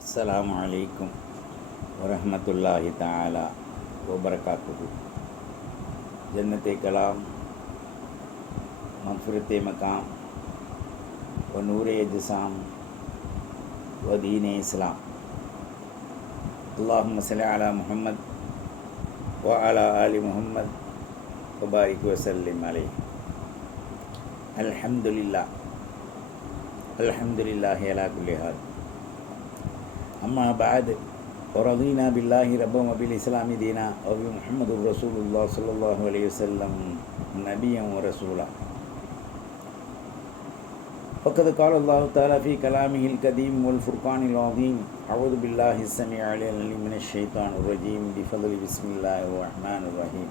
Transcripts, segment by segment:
அஸ்ஸலாமு அலைக்கும் வரஹ்மத்துல்லாஹி தஆலா வபரகாத்துஹு. ஜன்னத்தே கலாம், மக்ஃபிரத்தே மகாம், வ நூரே ஜிசாம், வ தீனே இஸ்லாம். அல்லாஹும்ம ஸல்லி அலா முஹம்மத் வ அலா ஆலி முஹம்மத் வ பாரிக் வ ஸல்லிம் அலைஹி. அல்ஹம்துலில்லாஹ் அல்ஹம்துலில்லாஹி அலா குல்லி ஹால். அம்மா பாத், வரதீனா பில்லாஹி ரப்பம் வபில் இஸ்லாமி தீனா வபி முஹம்மது ரசூலுல்லாஹ் ஸல்லல்லாஹு அலைஹி வஸல்லம் நபியன் வ ரசூலா. ஃபக்கத் கால அல்லாஹு தஆலா ஃபீ கலாமிஹில் கதீம் வல் ஃபுர்கானில் அஸீம். அஊது பில்லாஹி ஸமீஇல் அலீம் மினஷ் ஷைத்தானிர் ரஜீம். பிஃதலி பிஸ்மில்லாஹிர் ரஹ்மானிர் ரஹீம்.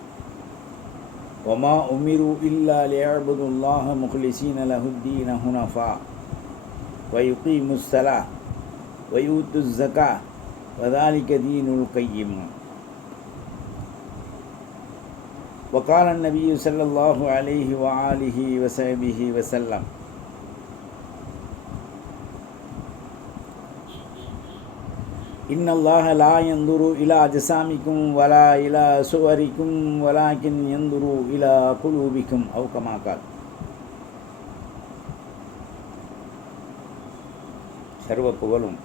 வமா உமிரு இல்லா லியஅ்புதுல்லாஹ முக்லிஸீன லஹுத்தீன ஹுனஃபா வ யுகீமுஸ் ஸலாஹ வயூத்து ஸக்கா வதாலிக தீனுல் கையிம். வகால நபியு ஸல்லல்லாஹு அலைஹி வஆலிஹி வஸஹ்பிஹி வஸல்லம். இன்னல்லாஹ லா யன்துரு இலா அஜ்சாமிக்கும் வலா இலா சுவரிக்கும் வலாக்கின் யன்துரு இலா குலூபிக்கும் அவ் கமா கால். சர்வ புகழும்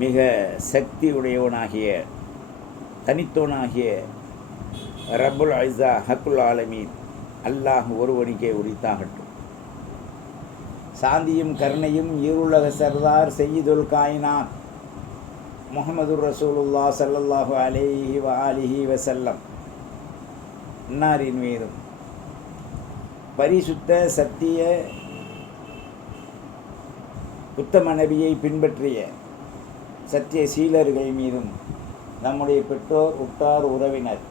மிக சக்தி உடையவனாகிய தனித்தவனாகிய ரப்புல் ஐஸா ஹக்குல் ஆலமீன் அல்லாஹ் ஒருவனுக்கே உரித்தாகட்டும். சாந்தியும் கருணையும் ஈருலக சர்தார் சய்யிதுல் காயினாத் முஹம்மதுர் ரசூலுல்லாஹ் ஸல்லல்லாஹு அலைஹி வ ஆலிஹி வஸல்லம் அன்னாரின் மீதும் பரிசுத்த சத்திய உத்தம நபியை பின்பற்றிய சத்திய சீலர்கள் மீதும் நம்முடைய பெற்றோர் உற்றார் உறவினர்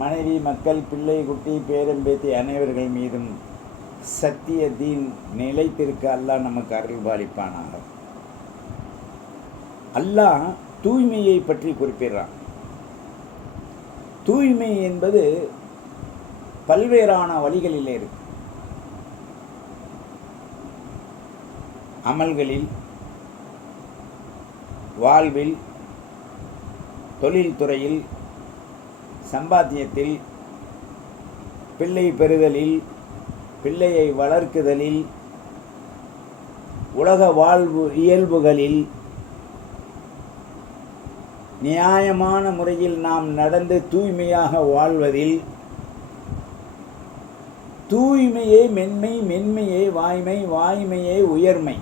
மனைவி மக்கள் பிள்ளை குட்டி பேரம்பேத்தி அனைவர்கள் மீதும் சத்திய தீன் நிலைத்திருக்க அல்லாஹ் நமக்கு அருள் பாலிப்பானாக. அல்லாஹ் தூய்மையை பற்றி குறிப்பிடுறான். தூய்மை என்பது பல்வேறான வழிகளிலே இருக்கு. அமல்களில், வாழ்வில், தொழில்துறையில், சம்பாத்தியத்தில், பிள்ளை பெறுதலில், பிள்ளையை வளர்க்குதலில், உலக வாழ்வு இயல்புகளில் நியாயமான முறையில் நாம் நடந்து தூய்மையாக வாழ்வதில், தூய்மையே மென்மை, மென்மையே வாய்மை, வாய்மையே உயர்மை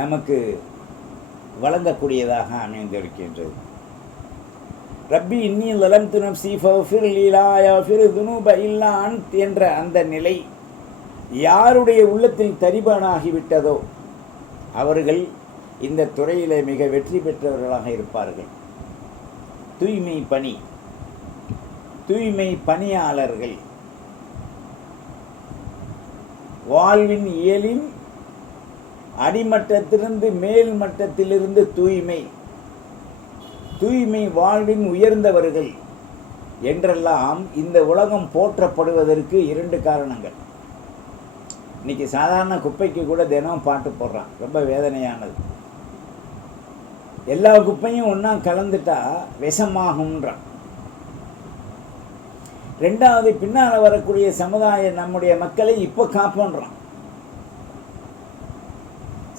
நமக்கு வழங்கக்கூடியதாக அமைந்திருக்கின்றது. ரப்பி இன்னி லலம்து நஃப்ஸி ஃபஃபிர் லீ லா யஃபிரு துனூப இல்லா அன்த் என்ற அந்த நிலை யாருடைய உள்ளத்தில் தரிபானாகிவிட்டதோ அவர்கள் இந்த துறையிலே மிக வெற்றி பெற்றவர்களாக இருப்பார்கள். தூய்மை பணி, தூய்மை பணியாளர்கள் வாழ்வின் இயலின் அடிமட்டத்திலிருந்து மேல் மட்டத்திலிருந்து தூய்மை, தூய்மை வாழ்வின் உயர்ந்தவர்கள் என்றெல்லாம் இந்த உலகம் போற்றப்படுவதற்கு இரண்டு காரணங்கள். இன்னைக்கு சாதாரண குப்பைக்கு கூட தினம் பாட்டு போடுறான், ரொம்ப வேதனையானது. எல்லா குப்பையும் ஒன்றா கலந்துட்டா விஷமாகும்ன்றான். ரெண்டாவது, பின்னால் வரக்கூடிய சமுதாயம் நம்முடைய மக்களை இப்போ காப்போன்றான்.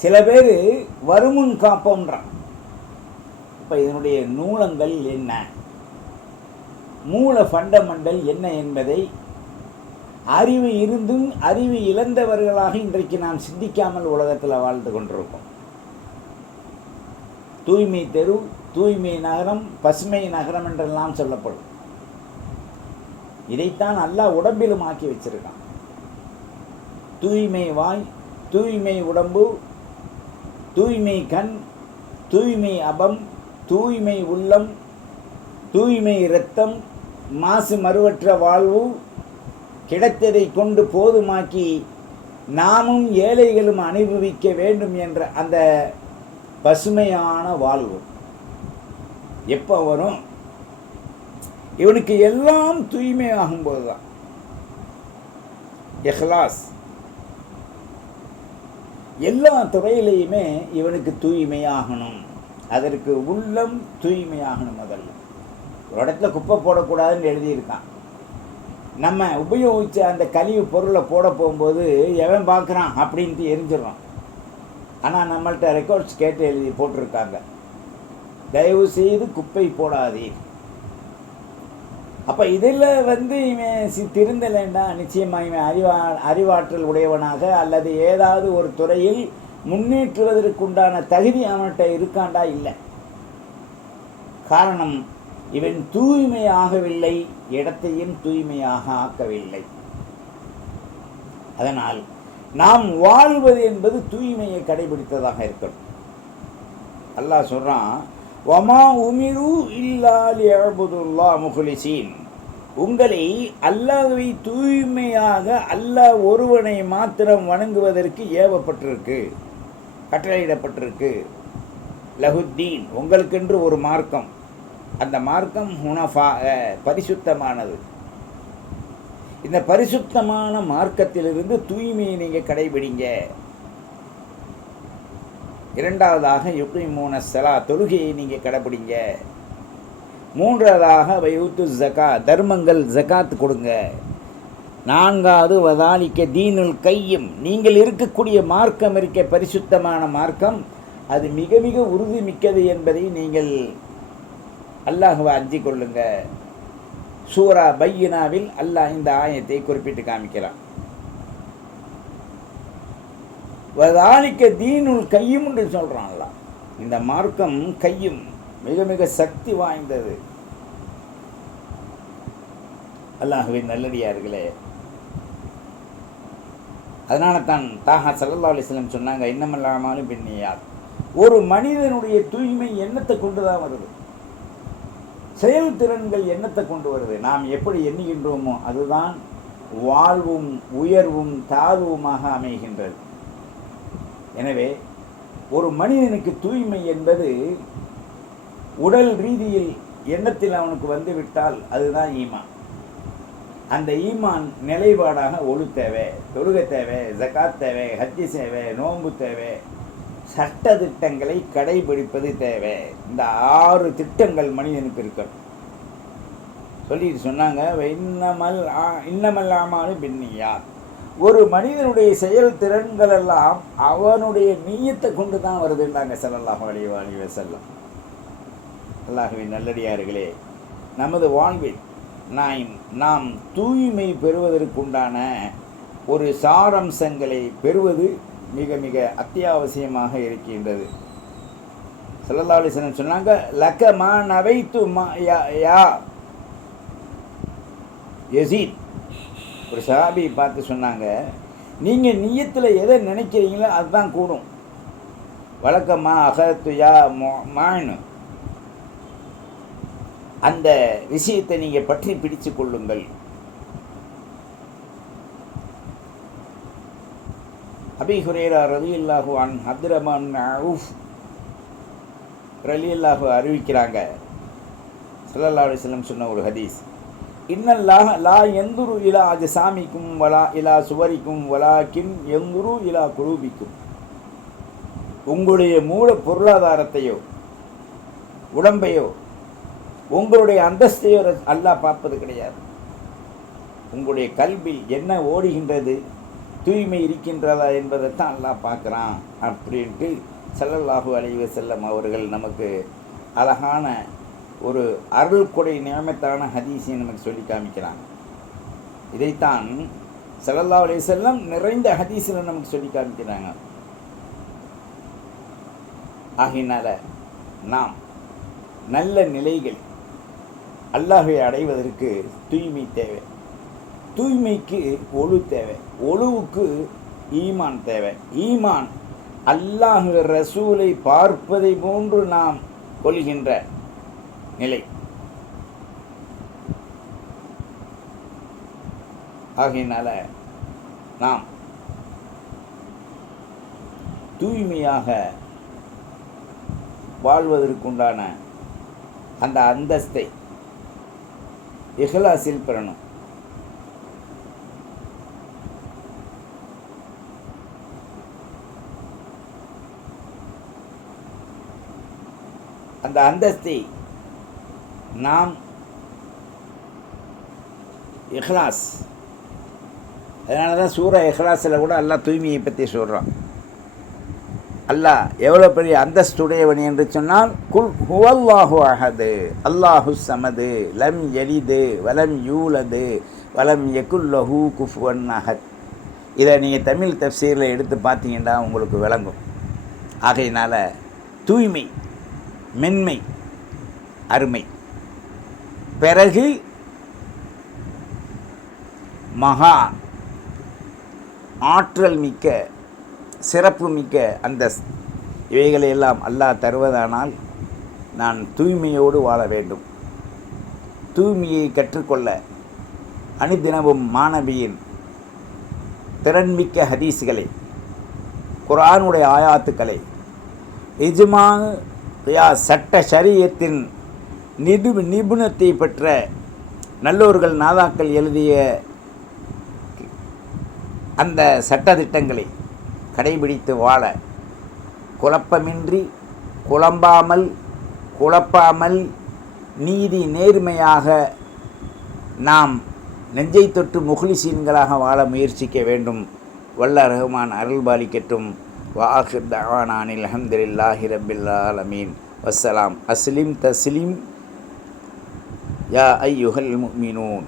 சில பேர் வருமுன் காப்போன்றான். இப்போ இதனுடைய நூலங்கள் என்ன, மூல ஃபண்டமெண்டல் என்ன என்பதை அறிவு இருந்தும் அறிவு இழந்தவர்களாக இன்றைக்கு நாம் சிந்திக்காமல் உலகத்தில் வாழ்ந்து கொண்டிருக்கோம். தூய்மை தெரு, தூய்மை நகரம், பசுமை நகரம் என்றெல்லாம் சொல்லப்படும். இதைத்தான் அல்லாஹ் உடம்பிலும் ஆக்கி வச்சிருக்கான். தூய்மை வாய், தூய்மை உடம்பு, தூய்மை கண், தூய்மை அபம், தூய்மை உள்ளம், தூய்மை இரத்தம், மாசு மறுவற்ற வாழ்வு, கிடைத்ததை கொண்டு போதுமாக்கி நாமும் ஏழைகளும் அனுபவிக்க வேண்டும் என்ற அந்த பசுமையான வாழ்வு எப்போ வரும்? இவனுக்கு எல்லாம் தூய்மை ஆகும்போது தான். இஹ்லாஸ், எல்லா துறையிலையுமே இவனுக்கு தூய்மையாகணும். அதற்கு உள்ளம் தூய்மையாகணும். முதல்ல ஒரு இடத்துல குப்பை போடக்கூடாதுன்னு எழுதியிருக்கான். நம்ம உபயோகித்த அந்த கழிவு பொருளை போட போகும்போது எவன் பார்க்குறான் அப்படின்ட்டு எரிஞ்சிடறான். ஆனால் நம்மள்கிட்ட ரெக்கார்ட்ஸ் கேட்டு எழுதி போட்டிருக்காங்க, தயவு செய்து குப்பை போடாதீர். அப்போ இதில் இவன் திருந்தலைண்டா நிச்சயமாக இவன் அறிவாற்றல் உடையவனாக அல்லது ஏதாவது ஒரு துறையில் முன்னேற்றுவதற்குண்டான தகுதி அவன்கிட்ட இருக்காண்டா? இல்லை. காரணம், இவன் தூய்மையாகவில்லை, இடத்தையும் தூய்மையாக ஆக்கவில்லை. அதனால் நாம் வாழ்வது என்பது தூய்மையை கடைபிடித்ததாக இருக்கணும். அல்லாஹ் சொல்றான், வமா உமிரு இல்லா லியஅபுதுல்லாஹ் முஹ்லிஸீன். உங்களை அல்லாஹ்வை தூய்மையாக அல்லாஹ் ஒருவனை மாத்திரம் வணங்குவதற்கு ஏவப்பட்டிருக்கு, கட்டளையிடப்பட்டிருக்கு. லஹுத்தீன், உங்களுக்கென்று ஒரு மார்க்கம். அந்த மார்க்கம் ஹுனஃபா, பரிசுத்தமானது. இந்த பரிசுத்தமான மார்க்கத்திலிருந்து தூய்மையை நீங்கள் கடைபிடிங்க. இரண்டாவதாக யுக்ரிமூன ஸலா, தொழுகையை நீங்கள் கடைபிடிங்க. மூன்றாவதாக வயூத்து ஜகா, தர்மங்கள் ஜகாத் கொடுங்க. நான்காவது வதாலிக்க தீனுல் கையும், நீங்கள் இருக்கக்கூடிய மார்க்கம் இருக்க பரிசுத்தமான மார்க்கம், அது மிக மிக உறுதி மிக்கது என்பதை நீங்கள் அல்லாஹ்வை அஞ்சிக் கொள்ளுங்க. சூரா பையினாவில் அல்லாஹ் இந்த ஆயத்தை குறிப்பிட்டு காமிக்கிறான். வதாலிக்க தீனுல் கையும் என்று சொல்கிறான் அல்லாஹ். இந்த மார்க்கம் கையும், மிக மிக சக்தி வாய்ந்தது. அல்லாஹ்வின் நல்லடியார்களே, அதனால தான் தாஹா ஸல்லல்லாஹு அலைஹி வஸல்லம் சொன்னாங்க, இன்னமல் அமாலு பின்னியாத். ஒரு மனிதனுடைய தூய்மை எண்ணத்தை கொண்டு தான் வருது. செயல்திறன்கள் எண்ணத்தை கொண்டு வருது. நாம் எப்படி எண்ணுகின்றோமோ அதுதான் வாழ்வும் உயர்வும் தாழ்வுமாக அமைகின்றது. எனவே ஒரு மனிதனுக்கு தூய்மை என்பது உடல் ரீதியில் எண்ணத்தில் அவனுக்கு வந்துவிட்டால் அதுதான் ஈமான். அந்த ஈமான் நிலைப்பாடாக ஒழு தேவை, தொழுகை தேவை, ஜகாத் தேவை, ஹஜ்ஜி தேவை, நோன்பு தேவை, சட்ட திட்டங்களை கடைபிடிப்பது தேவை. இந்த 6 திட்டங்கள் மனிதனுக்கு இருக்கணும். சொல்லிட்டு சொன்னாங்க, இன்னமல் அமாலு பின்னியாத். ஒரு மனிதனுடைய செயல் திறன்கள் எல்லாம் அவனுடைய நீயத்தை கொண்டு தான் வருதுன்னாங்க ஸல்லல்லாஹு அலைஹி வஸல்லம். அல்லாஹ்வின் நல்லடியார்களே, நமது வாழ்வில் நாம் தூய்மை பெறுவதற்குண்டான ஒரு சாரம்சங்களை பெறுவது மிக மிக அத்தியாவசியமாக இருக்கின்றது. ஸல்லல்லாஹு அலைஹி வஸல்லம் சொன்னாங்க, லக்கமா நவைத்து யா யஸீத். ஒரு சஹாபி பார்த்து சொன்னாங்க, நீங்கள் நியத்தில் எதை நினைக்கிறீங்களோ அதுதான் கூடும். வழக்கமா அகத்து யா மானு, அந்த விஷயத்தை நீங்கள் பற்றி பிடிச்சு கொள்ளுங்கள். அபீ ஹுரைரா ரலியல்லாஹு அன்ஹு அப்துர்ரஹ்மான் அவுஃப் ரலியல்லாஹு அறிவிக்கிறாங்க, ஸல்லல்லாஹு அலைஹி வஸல்லம் சொன்ன ஒரு ஹதீஸ், இன்னல்லாஹ லா யந்துரு இலா அஜ்சாமிக்கும் வலா இலா சுவரிக்கும் வலாக்கின் யந்துரு இலா குலூபிக்கும். உங்களுடைய மூல பொருளாதாரத்தையோ உடம்பையோ உங்களுடைய அந்தஸ்தையோ அல்லாஹ் பார்ப்பது கிடையாது. உங்களுடைய கல்வி என்ன ஓடுகின்றது, தூய்மை இருக்கின்றதா என்பதைத்தான் அல்லாஹ் பார்க்குறான் அப்படின்ட்டு ஸல்லல்லாஹு அலைஹி வஸல்லம் அவர்கள் நமக்கு அழகான ஒரு அருள் கொடை நியமத்தான ஹதீஸை நமக்கு சொல்லி காமிக்கிறாங்க. இதைத்தான் ஸல்லல்லாஹு அலைஹி வஸல்லம் நிறைந்த ஹதீஸில் நமக்கு சொல்லி காமிக்கிறாங்க. ஆகினால நாம் நல்ல நிலைகள் அல்லாஹ்வை அடைவதற்கு தூய்மை தேவை. தூய்மைக்கு ஒழு தேவை, ஒழுவுக்கு ஈமான் தேவை. ஈமான் அல்லாஹ் ரசூலை பார்ப்பதை போன்று நாம் கொள்கின்ற நிலை. ஆகையினால நாம் தூய்மையாக வாழ்வதற்குண்டான அந்த அந்தஸ்தை இஹ்லாஸில் பெறணும். அந்த அந்தஸ்தை நாம் இஹ்லாஸ், அதனால தான் சூரா இஹ்லாஸில் கூட அல்லாஹ் தூய்மையை பற்றி சொல்கிறான். அல்லாஹ் எவ்வளோ பெரிய அந்தஸ்துடையவன் என்று சொன்னால், குல் ஹுவல்லாஹு அஹது அல்லாஹு சமது லம் யலிது வலம் யூலது வலம் யகுல்லஹு குஃபுவன் அஹத். இதை நீங்கள் தமிழ் தஃப்சீரில் எடுத்து பார்த்தீங்கன்னா உங்களுக்கு விளங்கும். ஆகையினால் தூய்மை, மென்மை, அருமை. பிறகு மகா ஆற்றல் மிக்க, சிறப்பு மிக்க அந்தஸ்து. இவைகளையெல்லாம் அல்லாஹ் தருவதானால் நான் தூய்மையோடு வாழ வேண்டும். தூய்மையை கற்றுக்கொள்ள அனுதினமும் மாணவியின் திறன்மிக்க ஹதீஸ்களை, குர்ஆனுடைய ஆயாத்துக்களை, இஜ்மா சட்ட ஷரியத்தின் நிபுணத்தை பெற்ற நல்லோர்கள் நாதாக்கள் எழுதிய அந்த சட்டத்திட்டங்களை கடைபிடித்து வாழ, குழப்பமின்றி குழப்பாமல் நீதி நேர்மையாக நாம் நெஞ்சை தொட்டு முஹ்லிசீன்களாக வாழ முயற்சிக்க வேண்டும். வல்ல ரஹ்மான் அருள்பாலிக்கட்டும். வஆகிர் தஅவானா அனில் ஹம்துலில்லாஹி ரப்பில் ஆலமீன். வஸ்ஸலாம். அஸ்லிம் தஸ்லீம் யா ஐயுஹல் முஃமினூன்.